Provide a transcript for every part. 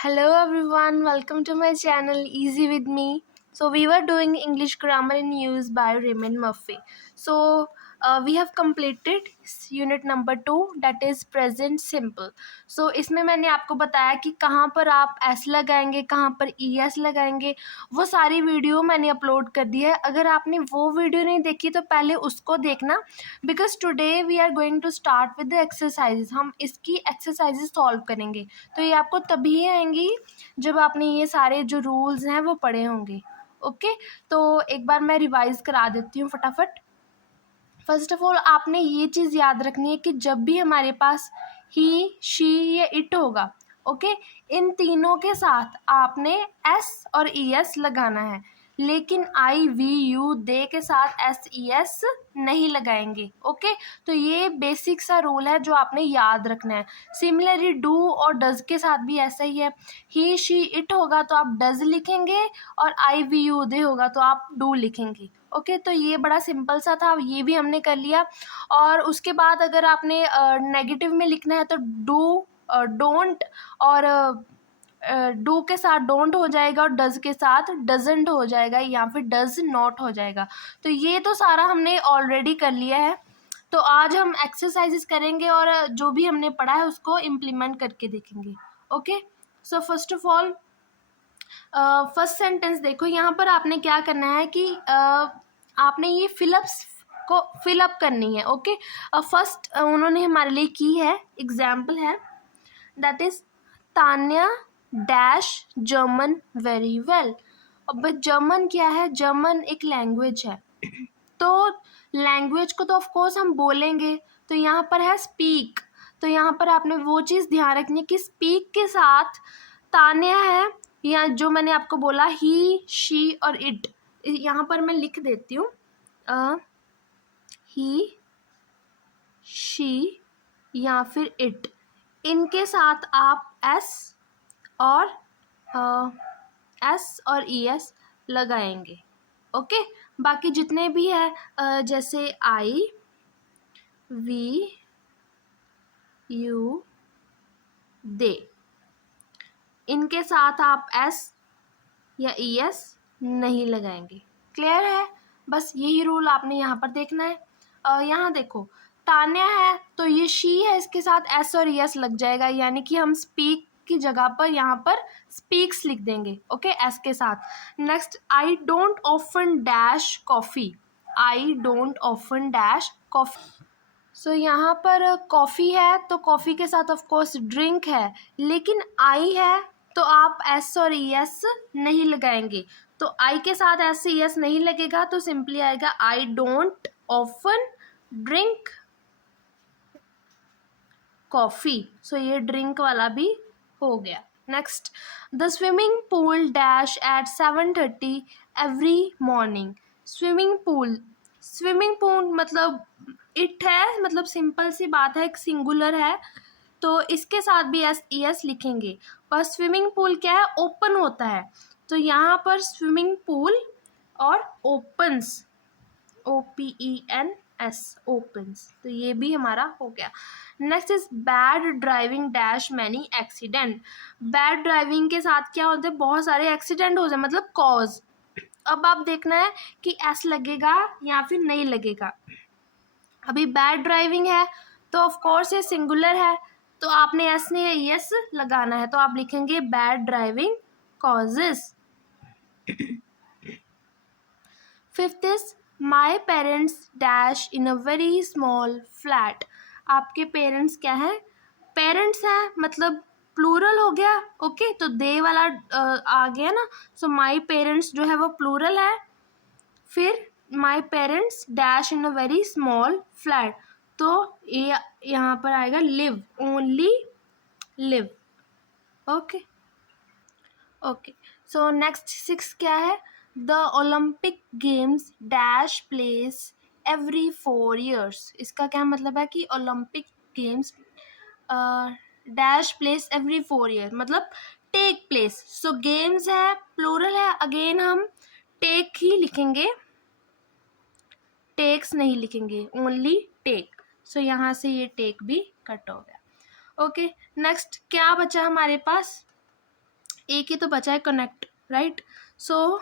Hello everyone, welcome to my channel Easy with me. So we were doing English grammar in use by Raymond Murphy. So we have completed unit number 2, that is present simple. So इसमें मैंने आपको बताया कि कहाँ पर आप s लगाएंगे, कहाँ पर es लगाएंगे, वो सारी वीडियो मैंने अपलोड कर दी है. अगर आपने वो वीडियो नहीं देखी तो पहले उसको देखना, because today we are going to start with the exercises. हम इसकी एक्सरसाइजेस सॉल्व करेंगे. तो ये आपको तभी आएंगी जब आपने ये सारे जो रूल्स हैं वो पढ़े होंगे. ओके, तो एक बार मैं रिवाइज करा देती हूँ फटाफट. फर्स्ट ऑफ ऑल आपने ये चीज़ याद रखनी है कि जब भी हमारे पास ही, शी या इट होगा, ओके, इन तीनों के साथ आपने एस और ई एस लगाना है, लेकिन आई वी यू दे के साथ एस ई एस नहीं लगाएंगे. ओके, तो ये बेसिक सा रूल है जो आपने याद रखना है. सिमिलरली डू और डज के साथ भी ऐसा ही है. ही शी इट होगा तो आप डज लिखेंगे, और आई वी यू दे होगा तो आप डू लिखेंगे. ओके, तो ये बड़ा सिंपल सा था, ये भी हमने कर लिया. और उसके बाद अगर आपने नेगेटिव में लिखना है तो डू, डोंट, और डू के साथ डोंट हो जाएगा और डज के साथ डजंट हो जाएगा या फिर डज नॉट हो जाएगा. तो ये तो सारा हमने ऑलरेडी कर लिया है. तो आज हम एक्सरसाइजेस करेंगे और जो भी हमने पढ़ा है उसको इम्प्लीमेंट करके देखेंगे. Okay, so first of all first sentence देखो. यहाँ पर आपने क्या करना है कि आपने ये फिलअप्स को फिलअप करनी है. ओके, फर्स्ट उन्होंने हमारे लिए की है, एग्जाम्पल है, that is Tanya dash German very well. अब जर्मन क्या है? जर्मन एक लैंग्वेज है. तो लैंग्वेज को तो ऑफ कोर्स हम बोलेंगे, तो यहाँ पर है स्पीक. तो यहाँ पर आपने वो चीज़ ध्यान रखनी है कि स्पीक के साथ तान्या है, या जो मैंने आपको बोला ही, शी और इट. यहाँ पर मैं लिख देती हूँ, ही, शी या फिर इट. इनके साथ आप एस और ई एस लगाएंगे. ओके, बाकी जितने भी है जैसे आई, वी, यू, दे, इनके साथ आप एस या ई एस नहीं लगाएंगे. क्लियर है? बस यही रूल आपने यहाँ पर देखना है. यहाँ देखो, तान्या है तो ये शी है, इसके साथ एस और ई एस लग जाएगा, यानी कि हम स्पीक की जगह पर यहाँ पर स्पीक्स लिख देंगे. ओके, एस के साथ. Next, I don't often dash coffee. I don't often dash coffee. So यहाँ पर कॉफ़ी है तो कॉफ़ी के साथ ऑफ कोर्स ड्रिंक है, लेकिन आई है तो आप एस और ई एस नहीं लगाएंगे. तो आई के साथ एस ई एस नहीं लगेगा, तो सिंपली आएगा I don't often drink coffee. So ये ड्रिंक वाला भी हो गया. Next, the swimming pool dash at 7:30 every morning. Swimming pool, swimming pool मतलब इट है, मतलब सिंपल सी बात है, एक सिंगुलर है, तो इसके साथ भी एस ई एस लिखेंगे. पर स्विमिंग पूल क्या है? ओपन होता है. तो यहाँ पर स्विमिंग पूल और opens, O P E N S, opens, तो ये भी हमारा हो गया. Next is bad driving dash many accident. Bad driving के साथ क्या होता है? बहुत सारे एक्सीडेंट हो जाए, मतलब कॉज. अब आप देखना है कि एस लगेगा या फिर नहीं लगेगा. अभी बैड ड्राइविंग है तो ऑफ कोर्स ये सिंगुलर है, तो आपने एस ने यस लगाना है, तो आप लिखेंगे bad driving causes. Fifth is my parents dash in a very small flat. आपके पेरेंट्स क्या है? पेरेंट्स हैं, मतलब प्लूरल हो गया. ओके, तो दे वाला आ गया ना. सो माई पेरेंट्स जो है वो प्लूरल है. फिर my parents dash in a very small flat, तो ये यहाँ पर आएगा live, only live. Okay okay, so next 6 क्या है? The Olympic games dash place every 4 years. इसका क्या मतलब है कि Olympic games dash place every 4 years, मतलब टेक प्लेस. सो गेम्स है, प्लूरल है, अगेन हम टेक ही लिखेंगे, टेक्स नहीं लिखेंगे, ओनली टेक. सो यहाँ से ये टेक भी कट हो गया. ओके, नेक्स्ट क्या बचा हमारे पास? एक ही तो बचा है, connect, right. So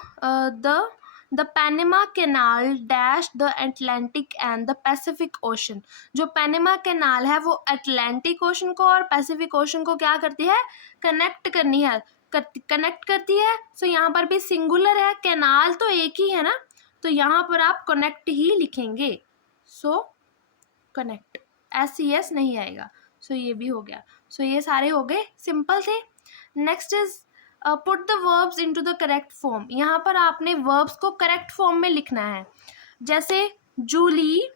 the Panama canal dash the Atlantic and the Pacific ocean. जो पैनामा कैनाल है वो अटलांटिक ओशन को और पैसिफिक ओशन को क्या करती है, कनेक्ट करनी है, कनेक्ट करती है। सो यहाँ पर भी सिंगुलर है, कैनाल तो एक ही है ना, तो यहाँ पर आप कनेक्ट ही लिखेंगे। सो कनेक्ट, SES नहीं आएगा। सो ये भी हो गया। सो ये सारे हो गए, सिंपल थे। Next is put the verbs into the correct form. यहाँ पर आपने वर्ब्स को करेक्ट फॉर्म में लिखना है। जैसे Julie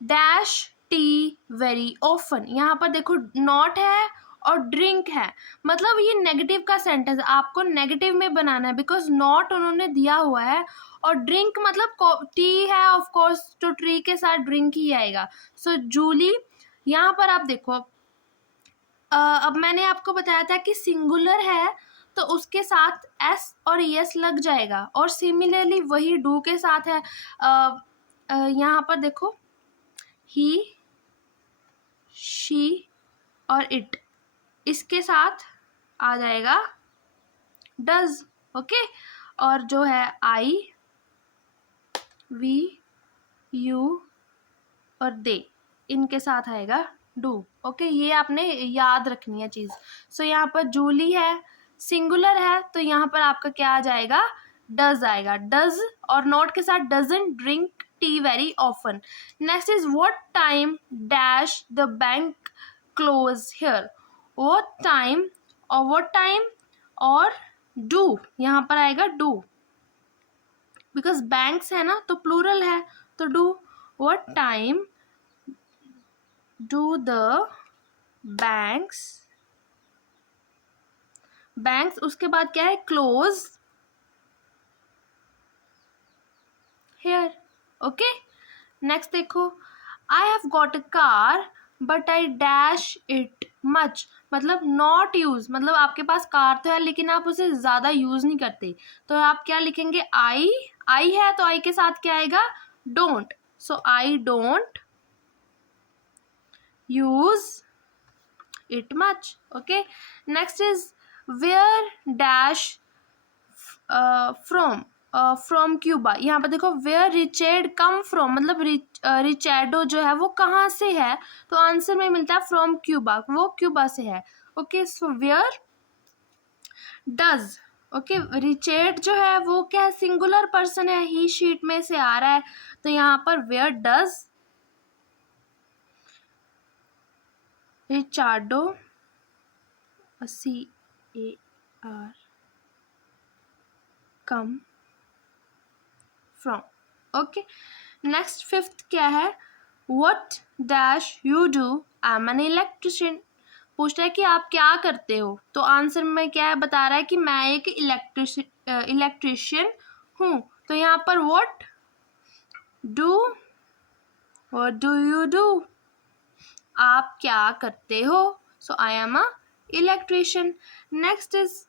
dash tea very often, यहाँ पर देखो नॉट है और ड्रिंक है, मतलब ये नेगेटिव का सेंटेंस आपको नेगेटिव में बनाना है, बिकॉज नॉट उन्होंने दिया हुआ है, और ड्रिंक मतलब टी है ऑफ कोर्स, तो ट्री के साथ ड्रिंक ही आएगा। सो जूली, यहाँ पर आप देखो अब मैंने आपको बताया था कि सिंगुलर है तो उसके साथ एस और एस लग जाएगा, और सिमिलरली वही डू के साथ है। यहाँ पर देखो ही, शी और इट, इसके साथ आ जाएगा डज, ओके। और जो है आई, वी, यू और दे, इनके साथ आएगा डू, ओके। ये आपने याद रखनी है चीज़। सो यहाँ पर जूली है, सिंगुलर है, तो यहाँ पर आपका क्या आ जाएगा, डज आएगा। डज और नॉट के साथ doesn't drink tea very often. Next is what time dash the bank close here. What time और व्हाट टाइम और डू, यहाँ पर आएगा डू, बिकॉज बैंक्स है ना तो प्लूरल है, तो do. What time do the banks, banks उसके बाद क्या है, क्लोज हियर, ओके। नेक्स्ट देखो, I have got a car but I dash it much, मतलब नॉट यूज, मतलब आपके पास कार तो है लेकिन आप उसे ज़्यादा यूज़ नहीं करते, तो आप क्या लिखेंगे, आई है तो आई के साथ क्या आएगा, don't. So I don't use it much, okay. Next is where dash from, from Cuba. यहाँ पर देखो वेयर रिचर्ड कम फ्रॉम, मतलब रिचैर्डो जो है वो कहाँ से है, तो आंसर में मिलता है फ्रॉम क्यूबा, वो क्यूबा से है, okay. So where does, okay. Richard जो है वो क्या है, सिंगुलर पर्सन है, ही शीट में से आ रहा है, तो यहाँ पर where does Ricardo, CAR come from, okay. Next fifth क्या है, what dash you do, I am an electrician. पूछता है कि आप क्या करते हो, तो आंसर में क्या है, बता रहा है कि मैं एक इलेक्ट्रिशियन हूँ, तो यहाँ पर व्हाट डू यू डू, आप क्या करते हो, so I am a electrician. Next is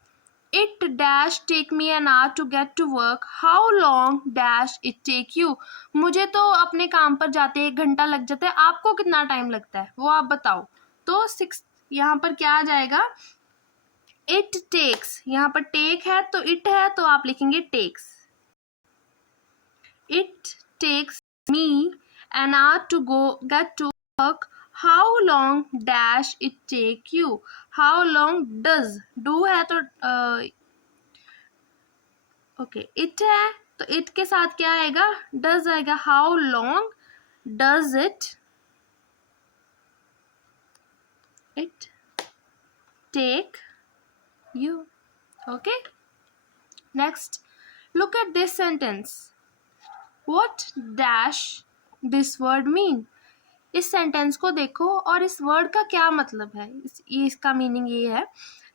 it dash take me an hour to get to work, how long dash it take you, मुझे तो अपने काम पर जाते 1 घंटा लग जाता है, आपको कितना टाइम लगता है वो आप बताओ। तो 6 यहाँ पर क्या आ जाएगा, इट टेक्स, यहाँ पर टेक है तो इट है तो आप लिखेंगे takes. It takes me an hour to go get to work, how long dash it take you, how long does, do है तो ओके इट है तो इट के साथ क्या आएगा, डज आएगा, how long does it take you, okay. Next look at this sentence, what dash this word mean, इस सेंटेंस को देखो और इस वर्ड का क्या मतलब है, इसका मीनिंग ये है,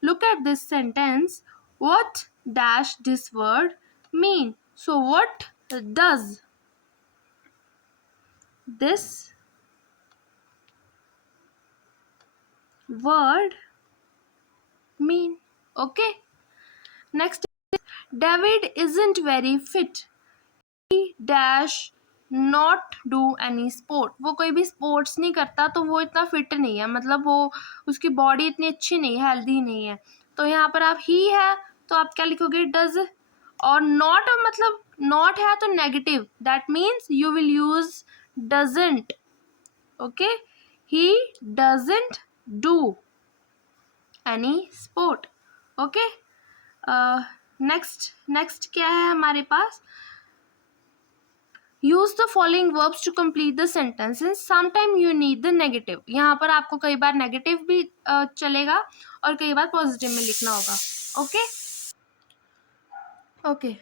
look at this sentence, what dash this word mean, so what does this word mean, okay. Next, David isn't very fit, he dash not do any sport, वो कोई भी स्पोर्ट्स नहीं करता तो वो इतना फिट नहीं है, मतलब वो उसकी बॉडी इतनी अच्छी नहीं है, हेल्दी नहीं है, तो यहाँ पर आप ही है तो आप क्या लिखोगे, डज। और नॉट मतलब नॉट है तो negative, that means you will use doesn't. Okay, he doesn't do any sport. Okay, next क्या है हमारे पास, use the following verbs to complete the sentences, sometime you need the negative. यहाँ पर आपको कई बार नेगेटिव भी चलेगा और कई बार पॉजिटिव में लिखना होगा। ओके,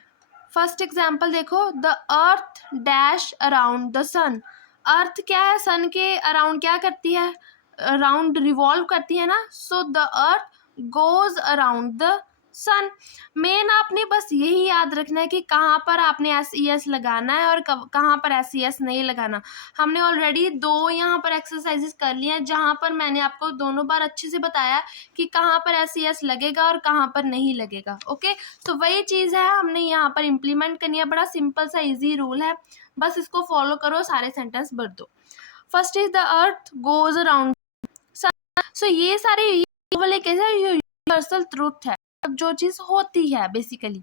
फर्स्ट एग्जाम्पल देखो, the earth dash around the sun. Earth क्या है, सन के अराउंड क्या करती है, अराउंड रिवॉल्व करती है ना, so the earth goes around the sun. मेन आपने बस यही याद रखना है कि कहाँ पर आपने एस ई एस लगाना है और कहाँ पर एस ई एस नहीं लगाना। हमने ऑलरेडी 2 यहाँ पर एक्सरसाइजेस कर लिए हैं जहाँ पर मैंने आपको दोनों बार अच्छे से बताया कि कहाँ पर एस ई एस लगेगा और कहाँ पर नहीं लगेगा। ओके, तो वही चीज़ है हमने यहाँ पर इम्प्लीमेंट करनी है। बड़ा सिंपल सा इजी रूल है, बस इसको फॉलो करो, सारे सेंटेंस भर दो। First is the earth goes around, so ये सारे वाले कैसे यूनिवर्सल ट्रूथ है, जो चीज होती है बेसिकली।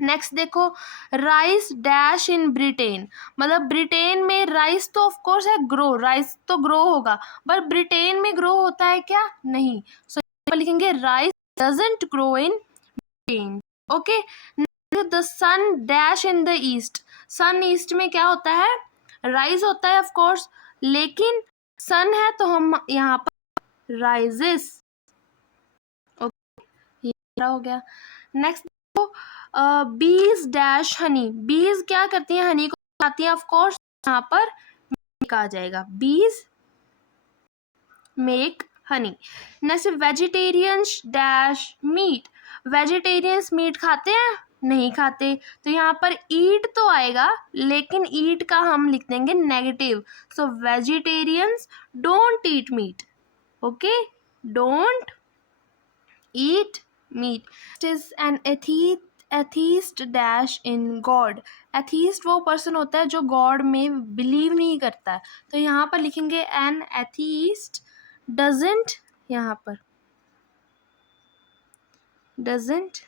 नेक्स्ट देखो, राइस डैश इन ब्रिटेन, मतलब ब्रिटेन में राइस तो ऑफ कोर्स है ग्रो, राइस तो ग्रो होगा, बट ब्रिटेन में ग्रो होता है क्या, नहीं। सो लिखेंगे rice doesn't grow in Britain. Okay, the sun dash in the east, sun east में क्या होता है, राइज होता है ऑफ कोर्स, लेकिन सन है तो हम यहाँ पर राइजेस। हो गया। नेक्स्ट देखो, बीज डैश हनी, बीज क्या करती हैं, हनी को खाती हैं ऑफ कोर्स, यहाँ पर मेक आ जाएगा, bees make honey. Next vegetarians dash meat, vegetarians meat खाते हैं, नहीं खाते, तो यहाँ पर ईट तो आएगा लेकिन ईट का हम लिख देंगे negative, so vegetarians don't eat meat. Okay, don't eat meat. Is an atheist dash in God, atheist वो पर्सन होता है जो गॉड में बिलीव नहीं करता है, तो यहाँ पर लिखेंगे एन एथीस्ट डजंट, यहाँ पर doesn't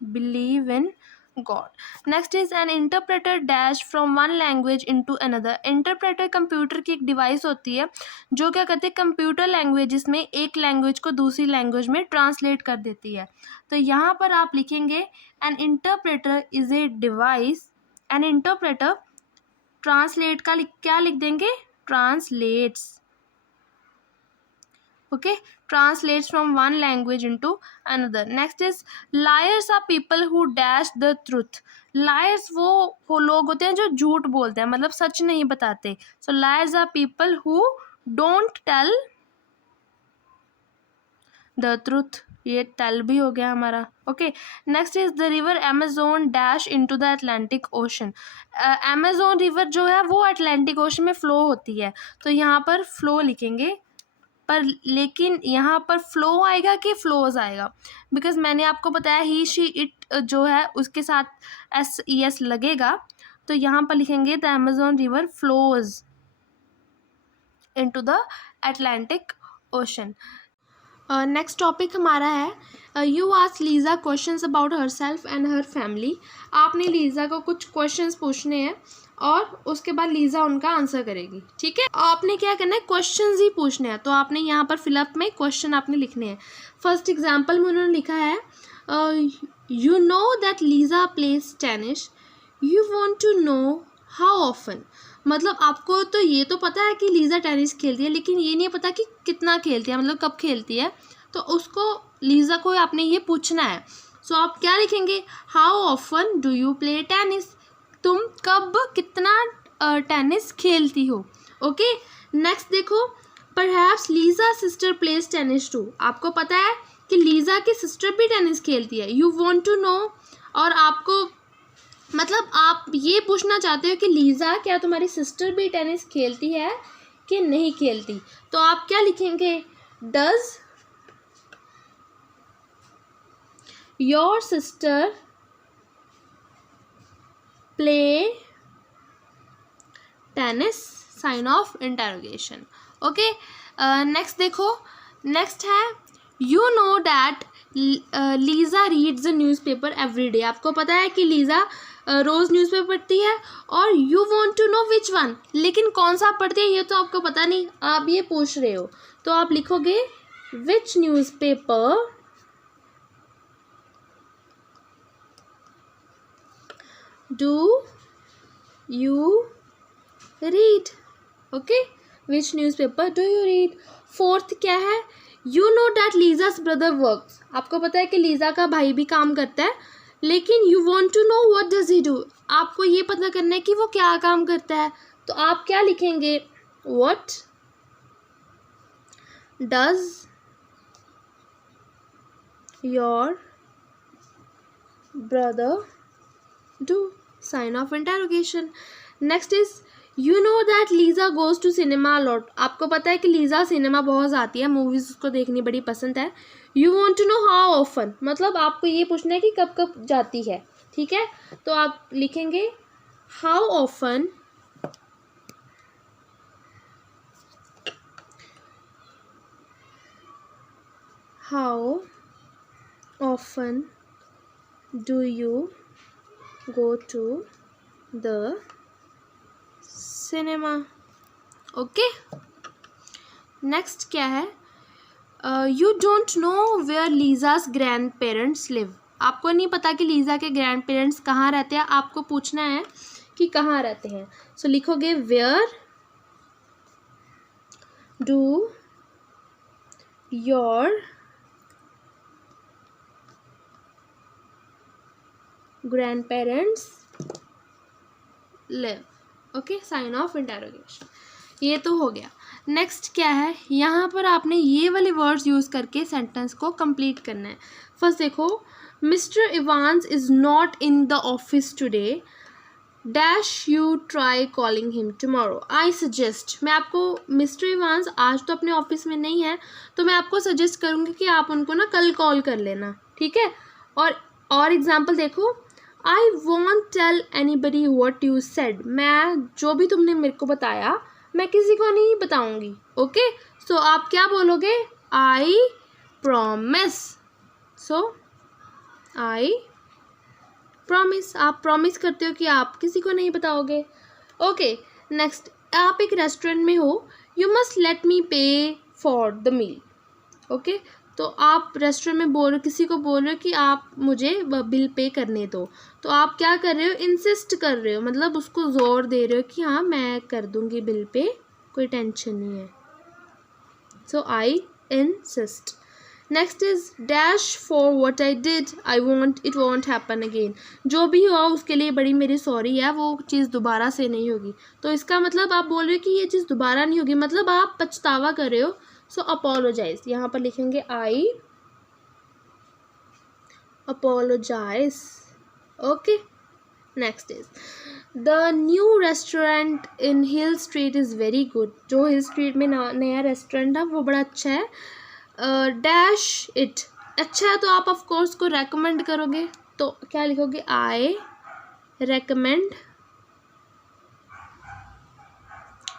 believe in God. Next is an interpreter dash from one language into another, interpreter computer की एक डिवाइस होती है जो क्या करती है, कंप्यूटर लैंग्वेजेस में एक लैंग्वेज को दूसरी लैंग्वेज में ट्रांसलेट कर देती है। तो यहाँ पर आप लिखेंगे N interpreter is a device, N interpreter translate का क्या लिख देंगे, translates. Okay, translates from one language into another. Next is liars are people who dash the truth, liars वो लोग होते हैं जो झूठ बोलते हैं, मतलब सच नहीं बताते, so liars are people who don't tell the truth, ये tell भी हो गया हमारा। Okay, next is the river Amazon dash into the Atlantic ocean, Amazon river जो है वो अटलांटिक ओशन में फ्लो होती है, तो यहाँ पर फ्लो लिखेंगे, पर लेकिन यहाँ पर फ्लो आएगा कि फ्लोज आएगा, बिकॉज मैंने आपको बताया ही शी इट जो है उसके साथ एस ई एस लगेगा, तो यहाँ पर लिखेंगे the Amazon river flows into the Atlantic ocean. Next topic हमारा है you ask Lisa questions about herself and her family, आपने लीज़ा को कुछ क्वेश्चंस पूछने हैं और उसके बाद लीज़ा उनका आंसर करेगी। ठीक है, आपने क्या करना है, क्वेश्चंस ही पूछने हैं, तो आपने यहाँ पर फिलअप में क्वेश्चन आपने लिखने हैं। फर्स्ट एग्जांपल में उन्होंने लिखा है you know that Lisa plays tennis, you want to know how often, मतलब आपको तो ये तो पता है कि लीज़ा टेनिस खेलती है, लेकिन ये नहीं पता कि कितना खेलती है, मतलब कब खेलती है, तो उसको लीज़ा को आपने ये पूछना है। सो आप क्या लिखेंगे, how often do you play tennis, तुम कब कितना टेनिस खेलती हो। ओके, नेक्स्ट देखो, perhaps Lisa sister plays tennis too, आपको पता है कि लीज़ा की सिस्टर भी टेनिस खेलती है, यू वांट टू नो, और आपको मतलब आप ये पूछना चाहते हो कि लीज़ा क्या तुम्हारी सिस्टर भी टेनिस खेलती है कि नहीं खेलती, तो आप क्या लिखेंगे, does your sister play tennis, sign of interrogation. Okay, next देखो, नेक्स्ट है you know that Lisa reads the newspaper every day. आपको पता है कि लीज़ा रोज़ न्यूज़पेपर पढ़ती है। और you want to know which one, लेकिन कौन सा पढ़ती है ये तो आपको पता नहीं, आप ये पूछ रहे हो। तो आप लिखोगे which newspaper do you read. Okay, which newspaper do you read. Fourth क्या है, you know that Lisa's brother works. आपको पता है कि लीज़ा का भाई भी काम करता है, लेकिन you want to know what does he do. आपको ये पता करना है कि वो क्या काम करता है। तो आप क्या लिखेंगे, what does your brother do, sign of interrogation. Next is you know that Lisa goes to cinema lot. आपको पता है कि लीज़ा सिनेमा बहुत जाती है, मूवीज़ उसको देखनी बड़ी पसंद है। You want to know how often, मतलब आपको ये पूछना है कि कब कब जाती है। ठीक है, तो आप लिखेंगे how often do you go to the cinema। Okay, next क्या है, you don't know where Lisa's grandparents live. आपको नहीं पता कि लीज़ा के ग्रैंड पेरेंट्स कहाँ रहते हैं, आपको पूछना है कि कहाँ रहते हैं। सो लिखोगे where do your grandparents live। Okay, sign of interrogation. ये तो हो गया। नेक्स्ट क्या है, यहाँ पर आपने ये वाले वर्ड्स यूज़ करके सेंटेंस को कंप्लीट करना है। फर्स्ट देखो, mister Evans is not in the office today dash you try calling him tomorrow. I suggest, मैं आपको, मिस्टर इवांस आज तो अपने ऑफिस में नहीं है, तो मैं आपको सजेस्ट करूँगी कि आप उनको ना कल कॉल कर लेना। ठीक है, और एग्जाम्पल देखो, I won't tell anybody what you said. मैं जो भी तुमने मेरे को बताया मैं किसी को नहीं बताऊंगी। ओके, सो आप क्या बोलोगे, I promise. So I promise, आप प्रॉमिस करते हो कि आप किसी को नहीं बताओगे। ओके, नेक्स्ट, आप एक रेस्टोरेंट में हो, यू मस्ट लेट मी पे फॉर द मील। ओके, तो आप रेस्टोरेंट में किसी को बोल रहे हो कि आप मुझे बिल पे करने दो, तो आप क्या कर रहे हो, इंसिस्ट कर रहे हो, मतलब उसको ज़ोर दे रहे हो कि हाँ मैं कर दूँगी बिल पे, कोई टेंशन नहीं है। So I insist. Next is dash for what I did, I want it won't happen again. जो भी हुआ उसके लिए बड़ी मेरी सॉरी है, वो चीज़ दोबारा से नहीं होगी। तो इसका मतलब आप बोल रहे हो कि ये चीज़ दोबारा नहीं होगी, मतलब आप पछतावा कर रहे हो। सो अपोलोजाइज, यहाँ पर लिखेंगे I apologise. Okay, next is the new restaurant in Hill Street is very good. जो हिल स्ट्रीट में नया रेस्टोरेंट है वो बड़ा अच्छा है। डैश इट, अच्छा है तो आप ऑफ कोर्स को रेकमेंड करोगे, तो क्या लिखोगे, I recommend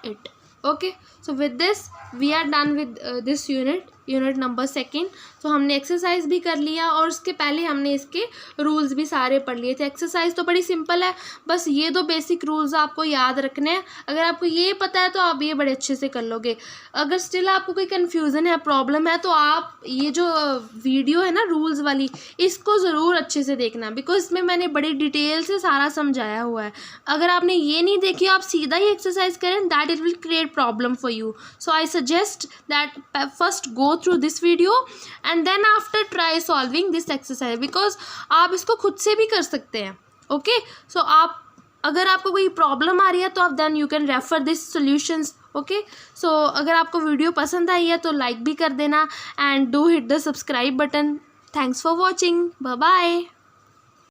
it. Okay, so with this we are done with this unit number 2। तो हमने एक्सरसाइज भी कर लिया और उसके पहले हमने इसके रूल्स भी सारे पढ़ लिए थे। एक्सरसाइज तो बड़ी सिंपल है, बस ये 2 बेसिक रूल्स आपको याद रखने हैं। अगर आपको ये पता है तो आप ये बड़े अच्छे से कर लोगे। अगर स्टिल आपको कोई कन्फ्यूज़न है, प्रॉब्लम है, तो आप ये जो वीडियो है ना रूल्स वाली, इसको ज़रूर अच्छे से देखना, बिकॉज इसमें मैंने बड़ी डिटेल से सारा समझाया हुआ है। अगर आपने ये नहीं देखी, आप सीधा ही एक्सरसाइज करें, that it will create problem for you. So I suggest that first go through this video and then after try solving this exercise, because आप इसको खुद से भी कर सकते हैं। ओके, सो आप अगर आपको कोई प्रॉब्लम आ रही है तो आप then you can refer this solutions। Okay, so अगर आपको वीडियो पसंद आई है तो लाइक भी कर देना and do hit the subscribe button। Thanks for watching, bye bye।